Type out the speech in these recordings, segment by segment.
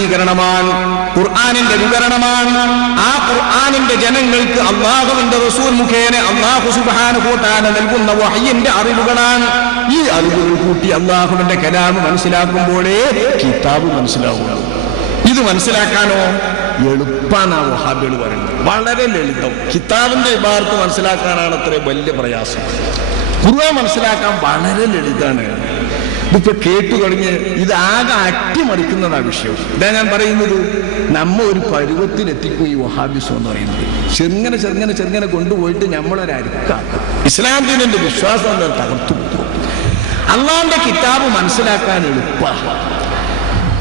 വിശദീകരണമാണ്, ഖുർആനിന്റെ വിവരണമാണ്. ആ ഖുർആനിന്റെ ജനങ്ങൾക്ക് അല്ലാഹുവിന്റെ റസൂൽ മുഖേന അല്ലാഹു സുബ്ഹാനഹു വ തആല നൽകുന്ന വഹയിന്റെ അറിവുകളാണ്. ഈ അറിവുകൾ കൂട്ടി അല്ലാഹുവിന്റെ കലാം മനസ്സിലാക്കുമ്പോഴേ കിതാബ് മനസ്സിലാവുള്ളൂ. ഇത് മനസ്സിലാക്കാനോ എളുപ്പാണ് ആ വഹാബികൾ പറയുന്നത്. വളരെ ലളിതം. കിതാബിന്റെ ഇബാറത്ത് മനസ്സിലാക്കാനാണ് അത്രയും വലിയ പ്രയാസം. ഖുർആൻ മനസ്സിലാക്കാൻ വളരെ ലളിതാണ്. ഇതിപ്പോ കേട്ടു തുടങ്ങി ഇതാകെ അട്ടിമറിക്കുന്നതാ വിഷയം. ഇതാ ഞാൻ പറയുന്നത്, നമ്മ ഒരു പരുവത്തിലെത്തിക്കും ഈ വഹാബിസം എന്ന് പറയുന്നത്. ചെറുങ്ങനെ ചെറുങ്ങനെ ചെറുങ്ങനെ കൊണ്ടുപോയിട്ട് നമ്മളൊരരുക്കാക്കും. ഇസ്ലാം ദീനിന്റെ വിശ്വാസം തകർത്തു പോകും. അള്ളാന്റെ കിതാബ് മനസ്സിലാക്കാൻ എളുപ്പമാണ്.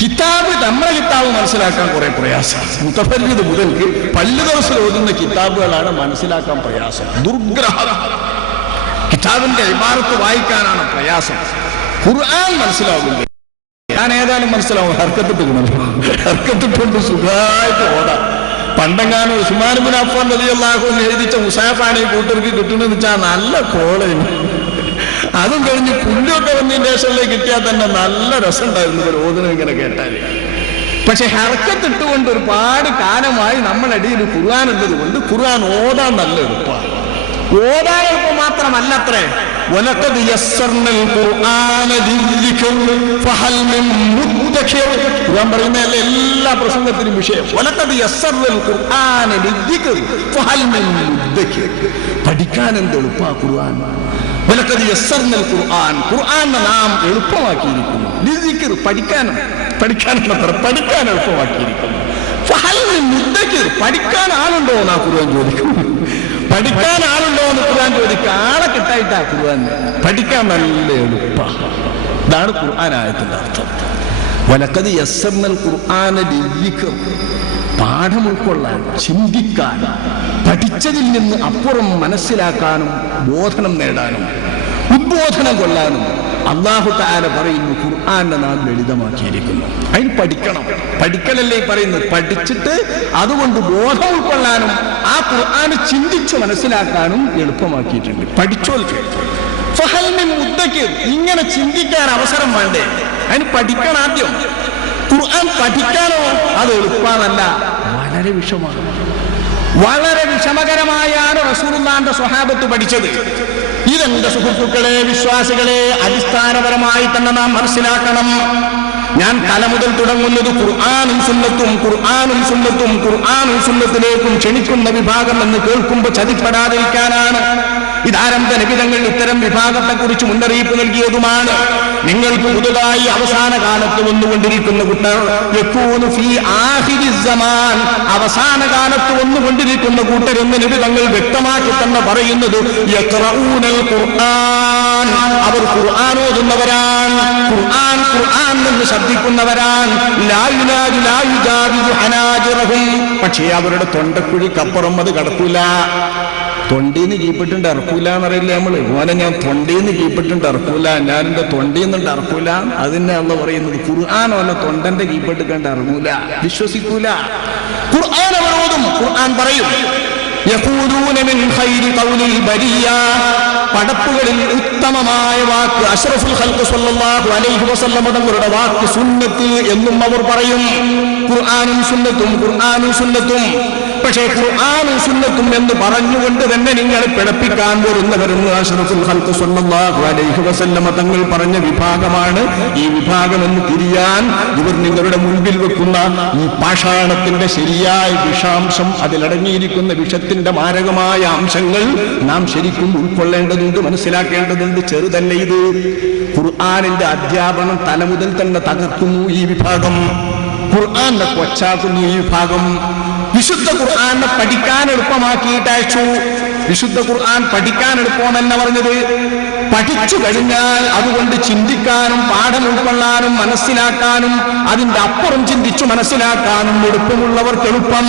കിതാബ് നമ്മളെ കിതാബ് മനസ്സിലാക്കാൻ കുറെ പ്രയാസമാണ്. മുത്തഫരീദ് മുതൽക്ക് പള്ളി ദിവസം ഓതുന്ന കിതാബുകളാണ് മനസ്സിലാക്കാൻ പ്രയാസം. ദുർഗ്രഹം. കിതാബിന്റെ ഇബാറത്ത് വായിക്കാനാണ് പ്രയാസം. ഖുർആൻ മനസ്സിലാവില്ല. ഞാൻ ഏതായാലും മനസ്സിലാവും. ഹർക്കത്തിട്ടുണ്ട് സുഖമായിട്ട് ഓടാം. പണ്ടെങ്ങാനും ഉസ്മാൻ ഇബ്നു അഫ്ഫാൻ റളിയല്ലാഹു അൻഹു എഴുതിച്ച മുസാഫാണ് ഈ കൂട്ടർക്ക് കിട്ടുന്നത് വെച്ചാൽ നല്ല കോളേന്. അതും കഴിഞ്ഞ് പുല്ലൊക്കെ വന്നതിന് ശേഷത്തിലേക്ക് കിട്ടിയാൽ തന്നെ നല്ല രസമുണ്ടായിരുന്നു ഒരു ഓതിനം ഇങ്ങനെ കേട്ടാൽ. പക്ഷെ ഹർക്കത്തിട്ടുകൊണ്ട് ഒരുപാട് കാലമായി നമ്മളടിയിൽ ഖുർആൻ ഉള്ളത് കൊണ്ട് ഖുർആൻ ഓതാൻ നല്ല എളുപ്പമാണ്. ഓതാൻ എളുപ്പം മാത്രമല്ല അത്രേ, വലഖദ് യസ്സർനൽ ഖുർആന ലിദ്ദിക്ർ ഫഹൽ മിൻ മുദ്ദക്കിർ. ഖുർആൻ പറയുന്ന എല്ലാ പ്രസംഗത്തിനും വിഷയം വലഖദ് യസ്സർനൽ ഖുർആന ലിദ്ദിക്ർ ഫഹൽ മിൻ മുദ്ദക്കിർ. പഠിക്കാൻ എന്ത് എളുപ്പമാണ് ഖുർആൻ. വലഖദ് യസ്സർനൽ ഖുർആൻ, ഖുർആനെ നാം എളുപ്പമാക്കിയിരിക്കുന്നു. ലിദ്ദിക്ർ പഠിക്കാൻ എളുപ്പമാക്കിയിരിക്കുന്നു. ഫഹൽ മിൻ മുദ്ദക്കിർ, പഠിക്കാൻ ആളുണ്ടോ എന്നാ ഖുർആൻ ചോദിക്കും. പഠിക്കാൻ ആളുണ്ടോ എന്ന് ഖുർആൻ ചോദിക്കുക. ആളെ കിട്ടായിട്ടാ ഖുർആൻ. പഠിക്കാൻ നല്ല എളുപ്പമാണ്. ഇതാണ് ഖുർആൻ ആയത്തിന്റെ അർത്ഥം. വലഖദ് യസ്സർനൽ ഖുർആന ലിദ്ദിക്ർ, പാഠം ഉൾക്കൊള്ളാൻ, ചിന്തിക്കാൻ, പഠിച്ചതിൽ നിന്ന് അപ്പുറം മനസ്സിലാക്കാനും ബോധനം നേടാനും ഉദ്ബോധനം കൊള്ളാനും അല്ലാഹു തആല പറയുന്നു ഖുർആനെ നാം ലളിതമാക്കിയിരിക്കുന്നു. അതിന് പഠിക്കണം. പഠിക്കലല്ലേ പറയുന്നത്. പഠിച്ചിട്ട് അതുകൊണ്ട് ബോധം ഉൾക്കൊള്ളാനും ആ ഖുർആനെ ചിന്തിച്ച് മനസ്സിലാക്കാനും എളുപ്പമാക്കിയിട്ടുണ്ട്. പഠിച്ചോൽക്ക് ഫഹൽ മിൻ മുദ്ദക്കിർ, ഇങ്ങനെ ചിന്തിക്കാൻ അവസരം വേണ്ടേ? അതിന് പഠിക്കണം ആദ്യം. ഖുർആൻ പഠിക്കാനോ അത് എളുപ്പമല്ല, വളരെ വിഷമാണ്. വളരെ വിഷമകരമായാണ് റസൂലുള്ളാഹിന്റെ സ്വഹാബത്ത് പഠിച്ചത്. ഇതെന്റെ സുഹൃത്തുക്കളെ, വിശ്വാസികളെ, അടിസ്ഥാനപരമായി തന്നെ നാം മനസ്സിലാക്കണം. ഞാൻ തല മുതൽ തുടങ്ങുന്നത് ഖുർആനും സുന്നത്തും ഖുർആനും സുന്നത്തും ഖുർആനും സുന്നത്തിലേക്കും ക്ഷണിക്കുന്ന വിഭാഗം എന്ന് കേൾക്കുമ്പോൾ ചതിപ്പെടാതിരിക്കാനാണ്. ഇതാരംഭ നബിതങ്ങൾ ഇത്തരം വിഭാഗത്തെക്കുറിച്ച് മുന്നറിയിപ്പ് നൽകിയതുമാണ്. നിങ്ങൾക്ക് പുതുതായി അവസാന കാലത്ത് വന്നുകൊണ്ടിരിക്കുന്ന കൂട്ടർ യകൂനു ഫീ ആഖിരി സമാൻ, അവസാന കാലത്ത് വന്നുകൊണ്ടിരിക്കുന്ന കൂട്ടരെന്ന് നബിതങ്ങൾ വ്യക്തമാക്കി തന്നെ പറയുന്നത് യഖറഊനൽ ഖുർആൻ, അവർ ഖുർആൻ ഓതുന്നവരാണ്, ഖുർആൻ ഖുർആൻ എന്ന് ശബ്ദിക്കുന്നവരാണ്. ലാ യുജാവിസു ഹനാജിറഹും, പക്ഷേ അവരുടെ തൊണ്ടക്കുഴിക്കപ്പുറം അത് കടക്കൂല. തൊണ്ടീന്ന് കീപ്പിട്ടുണ്ട് ഇറക്കൂല എന്നറിയില്ല നമ്മള്. മോനെ ഞാൻ തൊണ്ടീന്ന് കീപ്പിട്ടുണ്ട് ഇറക്കൂല, ഞാൻ എന്റെ തൊണ്ടീന്നുണ്ട് ഇറക്കൂല. അതിനെ അള്ള പറയുന്നത് ഖുർആൻ ഓനെ തൊണ്ടന്റെ കീപ്പിട്ട് കണ്ട് ഇറങ്ങൂല, വിശ്വസിക്കൂല. ഖുർആൻ അവരോടും ഖുർആൻ പറയും യഖൂലൂന മിൻ ഖൈരി ഖൗലിൽ ബരിയ, പടപ്പുകളിൽ ഉത്തമമായ വാക്ക് അഷ്റഫുൽ ഖൽഖ് സ്വല്ലല്ലാഹു അലൈഹി വസല്ലം തങ്ങളുടെ വാക്ക് സുന്നത്ത് എന്നും അവർ പറയും. ഖുർആനും സുന്നത്തും ഖുർആനും സുന്നത്തും. പക്ഷേ ഖുർആനും സുന്നത്തും എന്ന് പറഞ്ഞുകൊണ്ട് തന്നെ നിങ്ങൾ പിഴപ്പിക്കാൻ വരുന്നവരെന്ന് അഷ്റഫുൽ ഖൽഖ് സ്വല്ലല്ലാഹു അലൈഹി വസല്ലം തങ്ങൾ പറഞ്ഞ വിഭാഗമാണ്. ഈ വിഭാഗം എന്ന് തിരിയാൻ ഇവർ നിങ്ങളുടെ മുൻപിൽ വെക്കുന്ന ഈ പാഷാണത്തിന്റെ ശരിയായ വിഷാംശം, അതിലടങ്ങിയിരിക്കുന്ന വിഷത്തിന്റെ മാരകമായ അംശങ്ങൾ നാം ശരിക്കും ഉൾക്കൊള്ളേണ്ടതുണ്ട്, മനസ്സിലാക്കേണ്ടതുണ്ട്. ചെറുതല്ല ഇത്. ഖുർആനിന്റെ അധ്യാപനം തലമുതൽ തന്നെ തകർക്കുന്നു ഈ വിഭാഗം. ഖുർആനെ കൊച്ചാക്കുന്നു ഈ വിഭാഗം. വിശുദ്ധ ഖുർആനെ പഠിക്കാൻ എളുപ്പമാക്കിയിട്ട് അയച്ചു. വിശുദ്ധ ഖുർആൻ പഠിക്കാൻ എളുപ്പമെന്ന പറഞ്ഞത്, പഠിച്ചു കഴിഞ്ഞാൽ അതുകൊണ്ട് ചിന്തിക്കാനും പാഠം ഉൾക്കൊള്ളാനും മനസ്സിലാക്കാനും അതിന്റെ അപ്പുറം ചിന്തിച്ചു മനസ്സിലാക്കാനും എളുപ്പമുള്ളവർക്ക് എളുപ്പം.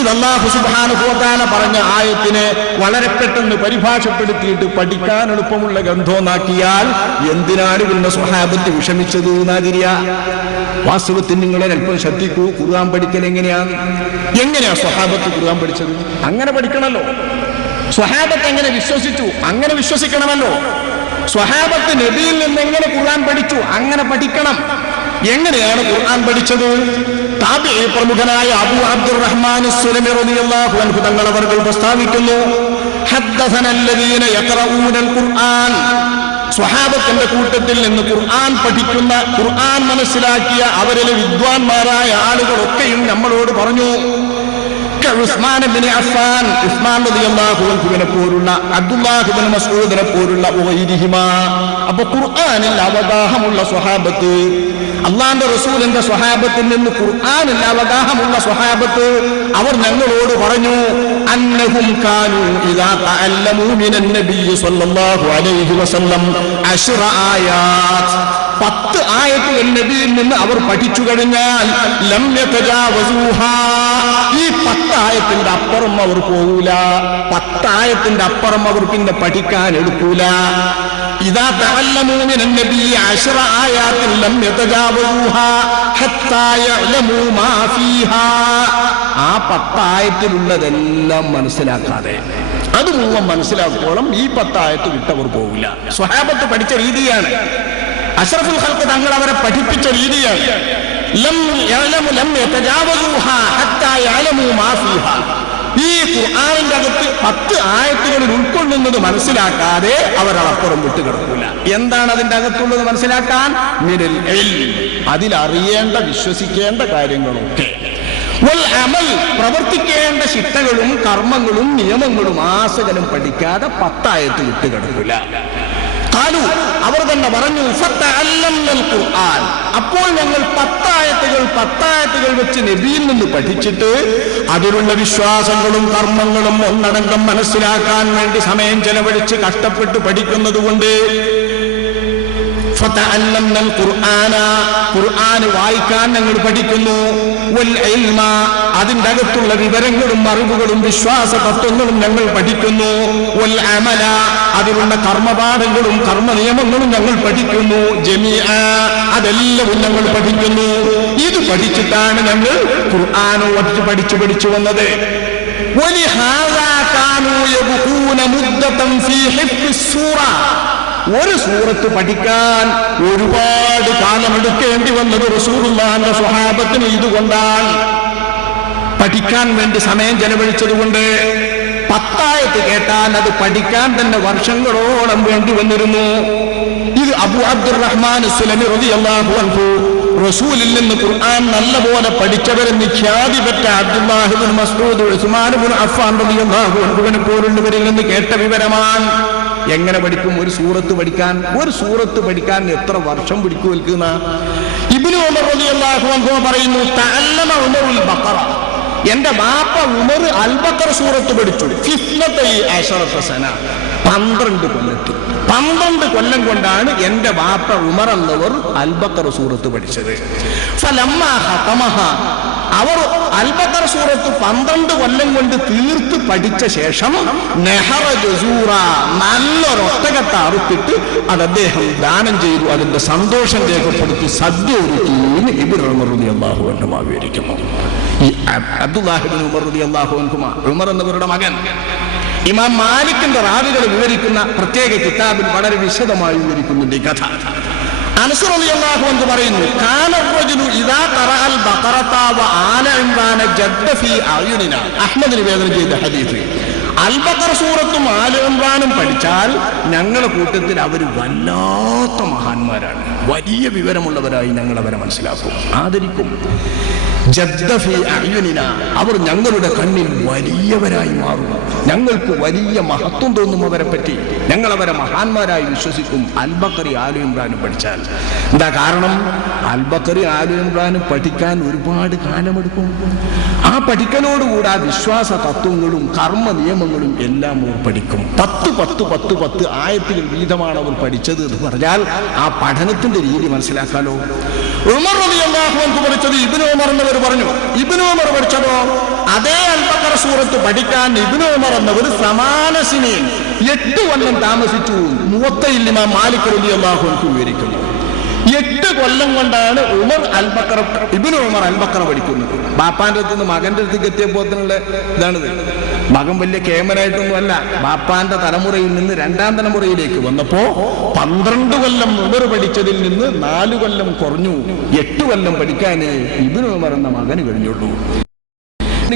ഇത് അല്ലാഹു സുബ്ഹാനഹു വ തആല പറഞ്ഞ ആയത്തിനെ വളരെ പെട്ടെന്ന് പരിഭാഷപ്പെടുത്തിയിട്ട് പഠിക്കാൻ എളുപ്പമുള്ള ഗ്രന്ഥമാക്കിയാൽ എന്തിനാണ് പിന്നെ സ്വഹാബത്ത് വിഷമിച്ചത് എന്നാതിരിയ. വാസ്തവത്തിൽ നിങ്ങളെ അല്പം ശ്രദ്ധിക്കൂ. ഖുർആൻ പഠിക്കൽ എങ്ങനെയാ സ്വഹാബത്ത് ഖുർആൻ പഠിച്ചത്? അങ്ങനെ പഠിക്കണമല്ലോ. സ്വഹാബത്ത് എങ്ങനെ വിശ്വസിച്ചു? അങ്ങനെ വിശ്വസിക്കണമല്ലോ. സ്വഹാബത്ത് നബിയിൽ നിന്ന് എങ്ങനെ ഖുർആൻ പഠിച്ചു? അങ്ങനെ പഠിക്കണം. എങ്ങനെയാണ് ഖുർആൻ പഠിച്ചത്? താബിഈ പ്രമുഖനായ അബൂ അബ്ദുറഹ്മാൻ അസ്സുലമി റളിയല്ലാഹു അൻഹു തങ്ങൾ അവർ പ്രസ്താവിക്കുന്നു, ഹദ്ദസന അല്ലദീന യഖറഊനൽ ഖുർആൻ, സ്വഹാബത്തിന്റെ കൂട്ടത്തിൽ നിന്ന് ഖുർആൻ പഠിക്കുന്ന, ഖുർആൻ മനസ്സിലാക്കിയ അവരിലെ വിദ്വാൻമാരായ ആളുകളൊക്കെയും നമ്മളോട് പറഞ്ഞു, ഉസ്മാൻ ഇബ്നു അഫ്ഫാൻ, ഉസ്മാൻ റളിയല്ലാഹു അൻഹുവിനെ പോലുള്ള, അബ്ദുല്ലാഹ് ഇബ്നു മസ്ഊദിനെ പോലുള്ള വഗൈരിഹിമാ. അപ്പോൾ ഖുർആനിൽ അവഗാഹമുള്ള സ്വഹാബത്ത്, അല്ലാഹുവിന്റെ റസൂലിന്റെ സ്വഹാബത്തിൽ നിന്ന് ഖുർആനിൽ അവഗാഹമുള്ള സ്വഹാബത്ത് അവർ ഞങ്ങളോട് പറഞ്ഞു, അന്നഹും കാനൂ ഇദാ തഅല്ലമൂ മിനൻ നബിയ്യി സ്വല്ലല്ലാഹു അലൈഹി വസല്ലം 10 ആയാത്ത്, 10 ആയത്തുകൾ നബിയിൽ നിന്ന് അവർ പഠിച്ചു കഴിഞ്ഞാൽ ലം യതജാവസൂഹാ, ഈ 10 ആയത്തിന്റെ അപ്പുറം അവർ പോകൂല, 10 ആയത്തിന്റെ അപ്പുറം അവർ പിന്നെ പഠിക്കാൻ എടുക്കൂല. ഇദാ തഅല്ലമൂ മിനൻ നബിയ്യി 10 ആയാത്തിൻ ലം യതജാവസൂഹാ ഹത്താ യഅലമൂ മാ ഫീഹാ, ആ 10 ആയത്തിലുള്ളതെല്ലാം മനസ്സിലാക്കാതെ അത് മുഴുവൻ മനസ്സിലാക്കോളം ഈ 10 ആയത്ത് വിട്ടവർ പോകില്ല. സ്വഹാബത്ത് പഠിച്ച രീതിയാണ്, അഷ്റഫുൽ ഖൽഖ് തങ്ങൾ അവരെ പഠിപ്പിച്ച രീതിയാണ്. ലം യഅലമു ലം യതജാവസൂഹാ ഹത്താ യഅലമൂ മാ ഫീഹാ, ഈ ഖുർആനിന്റെ അകത്ത് 10 ആയത്തുകളിൽ ഉൾക്കൊള്ളുന്നത് മനസ്സിലാക്കാതെ അവരപ്പുറം വിട്ടുകിടക്കൂല. എന്താണ് അതിന്റെ അകത്തുള്ളത് മനസ്സിലാക്കാൻ? മിനൽ ഇൽം, അതിലറിയേണ്ട വിശ്വസിക്കേണ്ട കാര്യങ്ങളൊക്കെ, വൽ അമൽ, പ്രവർത്തിക്കേണ്ട ശിക്ഷകളും കർമ്മങ്ങളും നിയമങ്ങളും ആസകലം പഠിക്കാതെ 10 ആയത്ത് വിട്ടുകിടക്കൂല. ഖാലു, അവർ തന്നെ പറഞ്ഞു, ഫതഅല്ലംനൽ ഖുർആൻ, അപ്പോൾ ഞങ്ങൾ 10 ആയത്തുകൾ വെച്ച് നബിയിൽ നിന്ന് പഠിച്ചിട്ട് അതിലുള്ള വിശ്വാസങ്ങളും കർമ്മങ്ങളും ഒന്നടങ്കം മനസ്സിലാക്കാൻ വേണ്ടി സമയം ചെലവഴിച്ച് കഷ്ടപ്പെട്ട് പഠിക്കുന്നത് കൊണ്ട് ഫതഅല്ലംനൽ ഖുർആന, ഖുർആൻ വായിക്കാൻ ഞങ്ങൾ പഠിക്കുന്നു, വൽ ഇൽമ, അതിന്റെ അകത്തുള്ള വിവരങ്ങളും അറിവുകളും വിശ്വാസ തത്വങ്ങളും ഞങ്ങൾ പഠിക്കുന്നു, വൽ അമല, അതിലുള്ള കർമ്മപാഠങ്ങളും കർമ്മ നിയമങ്ങളും ഞങ്ങൾ പഠിക്കുന്നു, ജമീഅ, അതെല്ലാവും ഞങ്ങൾ പഠിക്കുന്നു. ഇത് പഠിച്ചിട്ടാണ് ഞങ്ങൾ ഖുർആൻ പഠിച്ചു വന്നത്. വലിഹാദാ കാനൂ യബ്ഖൂന മുദ്ദതൻ ഫീ ഹിഫ്ദിസ് സൂറ, ഒരു സൂറത്ത് പഠിക്കാൻ ഒരുപാട് കാലമെടുക്കേണ്ടി വന്നത് റസൂലുള്ളാഹിന്റെ സ്വഹാബത്തിന് ഇതുകൊണ്ടാണ്. പഠിക്കാൻ വേണ്ടി സമയം ചെലവഴിച്ചതുകൊണ്ട് 10 ആയത്ത് കേട്ടാൽ അത് പഠിക്കാൻ തന്നെ വർഷങ്ങളോളം വേണ്ടി വന്നിരുന്നു. ഇത് അബൂ അബ്ദുറഹ്മാൻ അസ്സുലമി റളിയല്ലാഹു അൻഹു റസൂലിൽ നിന്ന് ഖുർആൻ നല്ലപോലെ പഠിച്ചവരെന്ന് ഖ്യാതി പെറ്റ അബ്ദുല്ലാഹ് ഇബ്നു മസ്ഊദ്, ഉസ്മാൻ ഇബ്നു അഫ്ഫാൻ റളിയല്ലാഹു അൻഹുവിനെ പോലുള്ളവരിൽ നിന്ന് കേട്ട വിവരമാണ്. എങ്ങനെ പഠിക്കും? ഒരു സൂറത്ത് പഠിക്കാൻ എത്ര വർഷം പിടിക്കും നിൽക്കുന്ന? ഇബ്നു ഉമർ റളിയല്ലാഹു അൻഹു പറയുന്നു, തഅല്ലമ ഉമറുൽ ബഖറ, എന്റെ ബാപ്പ ഉമർ അൽ ബഖറ സൂറത്ത് പഠിച്ചു. 12 സന, 12 കൊല്ലം കൊണ്ടാണ് എന്റെ ബാപ്പ ഉമർ എന്നവർ അൽ ബഖറ സൂറത്ത് പഠിച്ചത്. ഫലമ്മാ ഖതമഹ, അവർ അൽ ബഖറ സൂറത്ത് 12 കൊല്ലം കൊണ്ട് തീർത്ത് പഠിച്ച ശേഷം നെഹറ ജസൂറ, നല്ലൊരൊട്ടകത്തെ അറുത്തിട്ട് അത് അദ്ദേഹം ദാനം ചെയ്തു, അതിന്റെ സന്തോഷം രേഖപ്പെടുത്തി സദ്യ ഒരുക്കി ഇബ്നു ഉമർ റളിയല്ലാഹു അൻഹു വിവരിക്കുന്നു. ഈ അബ്ദുല്ലാഹ് ഇബ്നു ഉമർ റളിയല്ലാഹു അൻഹു, ഉമർ എന്നവരുടെ മകൻ, ഇമാം മാലിക്കിന്റെ റാവികൾ വിവരിക്കുന്ന പ്രത്യേക കിതാബിൽ വളരെ വിശദമായി വിവരിക്കുന്നുണ്ട് ഈ കഥ. അനസ് റളിയല്ലാഹു അൻഹു പറയുന്നു, കാന റജുലു ഇദാ ഖറഅൽ ബഖറത വ ആല ഇംറാന ജദ്ദ ഫീ അയുനിനാ, അഹ്മദ് നിവേദനം ചെയ്ത ഹദീസ്. അൽ ബഖറ സൂറത്തും ആല ഇംറാനും പഠിച്ചാൽ ഞങ്ങളുടെ കൂട്ടത്തിൽ അവർ വല്ലാത്ത മഹാന്മാരാണ്, വലിയ വിവരമുള്ളവരായി ഞങ്ങൾ അവരെ മനസ്സിലാക്കും, ആദരിക്കും. ജദ്ദ ഫീ അയുനിനാ, അവർ ഞങ്ങളുടെ കണ്ണിൽ വലിയവരായി മാറും, ഞങ്ങൾക്ക് വലിയ മഹത്വം തോന്നും അവരെ പറ്റി, ഞങ്ങൾ അവരെ മഹാന്മാരായി വിശ്വസിക്കും. അൽ ബഖറി ആലു ഇംറാനും പഠിച്ചാൽ എന്താ കാരണം? അൽ ബഖറി ആലു ഇംറാനും പഠിക്കാൻ ഒരുപാട് കാലമെടുക്കും. ആ പഠിക്കലോടുകൂടി ആ വിശ്വാസ തത്വങ്ങളും കർമ്മ നിയമങ്ങളും എല്ലാം അവർ പഠിക്കും. 10 ആയത്തുകൾ വീതമാണ് അവർ പഠിച്ചത് എന്ന് പറഞ്ഞാൽ ആ പഠനത്തിന്റെ രീതി മനസ്സിലാക്കാലോ. ഉമർ റളിയല്ലാഹു അൻഹു പഠിച്ചത് ഇബ്നു ഉമർ എന്നവർ പറഞ്ഞു. ഇബ്നു ഉമർ പഠിച്ചതോ അതേ അൽ ബഖറ സൂറത്ത് പഠിക്കാൻ ഇബ്നു ഉമർ എന്നവർ സമാനസിനെ 8 കൊല്ലം താമസിച്ചു. മുവത്തയിൽ ഇമാം മാലിക് റളിയല്ലാഹു അൻഹു വിവരിക്കുന്നു. 8 കൊല്ലം കൊണ്ടാണ് ഇബ്നു ഉമർ അൽ ബഖറ പഠിക്കുന്നത്. ബാപ്പാന്റെ അടുത്ത് നിന്ന് മകന്റെ അടുത്തേക്ക് എത്തിയപ്പോഴത്തിനുള്ള ഇതാണിത്. മകൻ വലിയ കേമനായിട്ടൊന്നുമല്ല. ബാപ്പാന്റെ തലമുറയിൽ നിന്ന് രണ്ടാം തലമുറയിലേക്ക് വന്നപ്പോ 12 കൊല്ലം ഉമർ പഠിച്ചതിൽ നിന്ന് 4 കൊല്ലം കുറഞ്ഞു. 8 കൊല്ലം പഠിക്കാന് ഇബ്നു ഉമർ എന്ന മകന് കഴിഞ്ഞുള്ളൂ.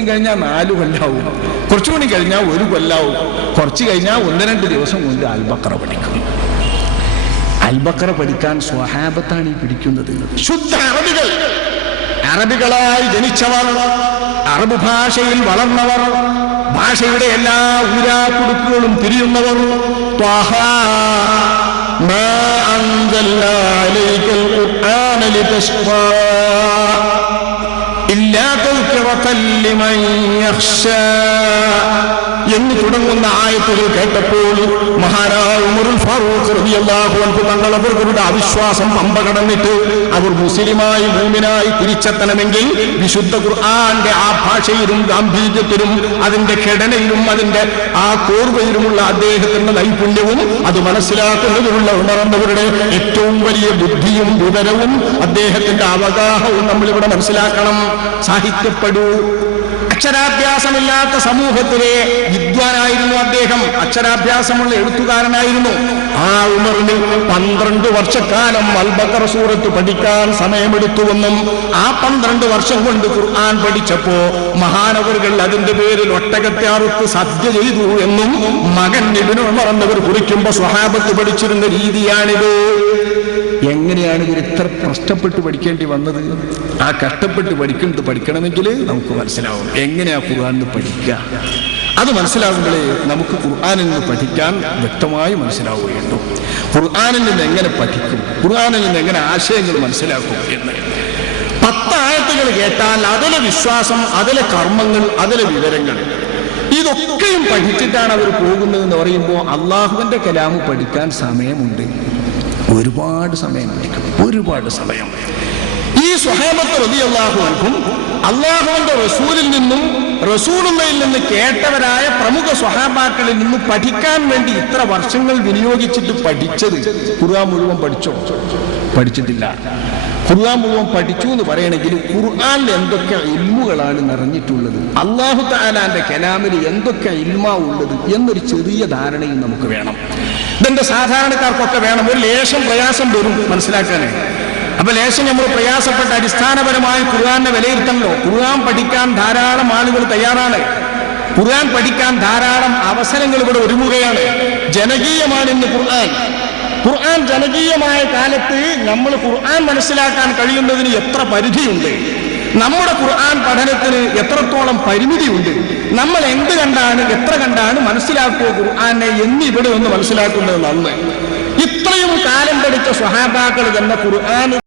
കഴിഞ്ഞാൽ 4 കൊല്ലാവും, കുറച്ചുകൂടി കഴിഞ്ഞാൽ 1 കൊല്ലാവും, കുറച്ച് കഴിഞ്ഞാൽ 1-2 ദിവസം കൊണ്ട് അൽബക്കറ പഠിക്കും. അൽബക്കറ പഠിക്കാൻ സ്വഹാബത്താണ് ഈ പിടിക്കുന്നത്. ശുദ്ധ അറബികൾ, അറബികളായി ജനിച്ചവർ, അറബ് ഭാഷയിൽ വളർന്നവർ, ഭാഷയുടെ എല്ലാ ഊരാക്കുടുക്കുകളും തിരിയുന്നവർ. ത്വഹാ മാ അൻസൽനാ അലൈക്കൽ ഖുർആന ലിതശ്ഖാ ഇല്ലാ തദ്കിറതൻ ലിമൻ യഖ്ശാ എന്ന് തുടങ്ങുന്ന ആയത്തുകൾ കേട്ടപ്പോൾ മഹാനായ ഉമറുൽ ഫാറൂഖ് റളിയല്ലാഹു അൻഹു തങ്ങൾ അവരുടെ അവിശ്വാസം പമ്പ കടന്നിട്ട് അവർ മുസ്ലിമായി മൂമിനായി തിരിച്ചെത്തണമെങ്കിൽ വിശുദ്ധ ഖുർആന്റെ ആ ഭാഷയിലും ഗാംഭീര്യത്തിലും അതിന്റെ ഘടനയിലും അതിന്റെ ആ കോർവയിലുമുള്ള അദ്ദേഹത്തിന്റെ നൈപുണ്യവും അത് മനസ്സിലാക്കുന്നതിനുള്ള ഉണർന്നവരുടെ ഏറ്റവും വലിയ ബുദ്ധിയും വിവരവും അദ്ദേഹത്തിന്റെ അവഗാഹവും നമ്മളിവിടെ മനസ്സിലാക്കണം. സാഹിത്യപ്പെടൂ. അക്ഷരാഭ്യാസമില്ലാത്ത സമൂഹത്തിലെ വിദ്വാനായിരുന്നു അദ്ദേഹം. അക്ഷരാഭ്യാസമുള്ള എഴുത്തുകാരനായിരുന്നു. ആ ഉമറിന് 12 വർഷക്കാലം അൽബക്കറ സൂറത്ത് പഠിക്കാൻ സമയമെടുത്തുവെന്നും ആ 12 വർഷം കൊണ്ട് ഖുർആൻ പഠിച്ചപ്പോ മഹാനവറുകൾ അതിന്റെ പേരിൽ ഒട്ടകത്തെ അറുത്ത് സദ്യ ചെയ്തു എന്നും മകൻ ഇബ്നു ഉമർ എന്നവർ കുറിക്കുമ്പോ സ്വഹാബത്ത് പഠിച്ചിരുന്ന രീതിയാണിത്. എങ്ങനെയാണ് ഇവർ ഇത്ര കഷ്ടപ്പെട്ട് പഠിക്കേണ്ടി വന്നത്? ആ കഷ്ടപ്പെട്ട് പഠിക്കണമെങ്കിൽ നമുക്ക് മനസ്സിലാവും എങ്ങനെയാ ഖുർആനിൽ പഠിക്കുക. അത് മനസ്സിലാകുമ്പോഴേ നമുക്ക് ഖുർആനിൽ നിന്ന് പഠിക്കാൻ വ്യക്തമായി മനസ്സിലാവുകയുള്ളൂ. ഖുർആനിൽ നിന്ന് എങ്ങനെ പഠിക്കും, ഖുർആനിൽ നിന്ന് എങ്ങനെ ആശയങ്ങൾ മനസ്സിലാക്കും എന്ന് 10 ആയത്തുകൾ കേട്ടാൽ അതിലെ വിശ്വാസം, അതിലെ കർമ്മങ്ങൾ, അതിലെ വിവരങ്ങൾ ഇതൊക്കെയും പഠിച്ചിട്ടാണ് അവർ പോകുന്നതെന്ന് പറയുമ്പോൾ അള്ളാഹുവിന്റെ കലാമ് പഠിക്കാൻ സമയമുണ്ട്. ഒരുപാട് സമയം പഠിക്കും, ഒരുപാട് സമയം. ഈ സ്വഹാബത്ത് റളിയല്ലാഹു അൻഹും അള്ളാഹുവിന്റെ റസൂലിൽ നിന്നും റസൂലുള്ളാഹിയിൽ നിന്ന് കേട്ടവരായ പ്രമുഖ സ്വഹാബാക്കളിൽ നിന്ന് പഠിക്കാൻ വേണ്ടി ഇത്ര വർഷങ്ങൾ വിനിയോഗിച്ചിട്ട് പഠിച്ചത് ഖുർആൻ മുഴുവൻ പഠിച്ചോ? പഠിച്ചിട്ടില്ല. ഖുർആൻ മുഴുവൻ പഠിച്ചു എന്ന് പറയണമെങ്കിൽ ഖുർആനിൽ എന്തൊക്കെ ഇൽമുകളാണ് നിറഞ്ഞിട്ടുള്ളത്, അല്ലാഹു തആലാന്റെ കലാമിൽ എന്തൊക്കെ ഇൽമാ ഉള്ളത് എന്നൊരു ചെറിയ ധാരണയും നമുക്ക് വേണം. ഇതെന്റെ സാധാരണക്കാർക്കൊക്കെ വേണം. ഒരു ലേശം പ്രയാസം വരും മനസ്സിലാക്കാനേ. അപ്പൊ ലേശം നമ്മൾ പ്രയാസപ്പെട്ട അടിസ്ഥാനപരമായി ഖുർആനെ വിലയിരുത്തണല്ലോ. ഖുർആൻ പഠിക്കാൻ ധാരാളം ആളുകൾ തയ്യാറാണ്. ഖുർആൻ പഠിക്കാൻ ധാരാളം അവസരങ്ങൾ ഇവിടെ ഒരുങ്ങുകയാണ്. ജനകീയമാണ് ഇന്ന് ഖുർആൻ. ഖുർആൻ ജനകീയമായ കാലത്ത് നമ്മൾ ഖുർആൻ മനസ്സിലാക്കാൻ കഴിയുന്നതിന് എത്ര പരിധിയുണ്ട്, നമ്മുടെ ഖുർആൻ പഠനത്തിന് എത്രത്തോളം പരിമിതിയുണ്ട്, നമ്മൾ എന്ത് കണ്ടാണ് എത്ര കണ്ടാണ് മനസ്സിലാക്കുക ഖുർആനെ എന്നിവിടെ ഒന്ന് മനസ്സിലാക്കുന്നത് നന്ന്. ഇത്രയും കാലം പഠിച്ച സ്വഹാബാക്കൾ തന്നെ ഖുർആൻ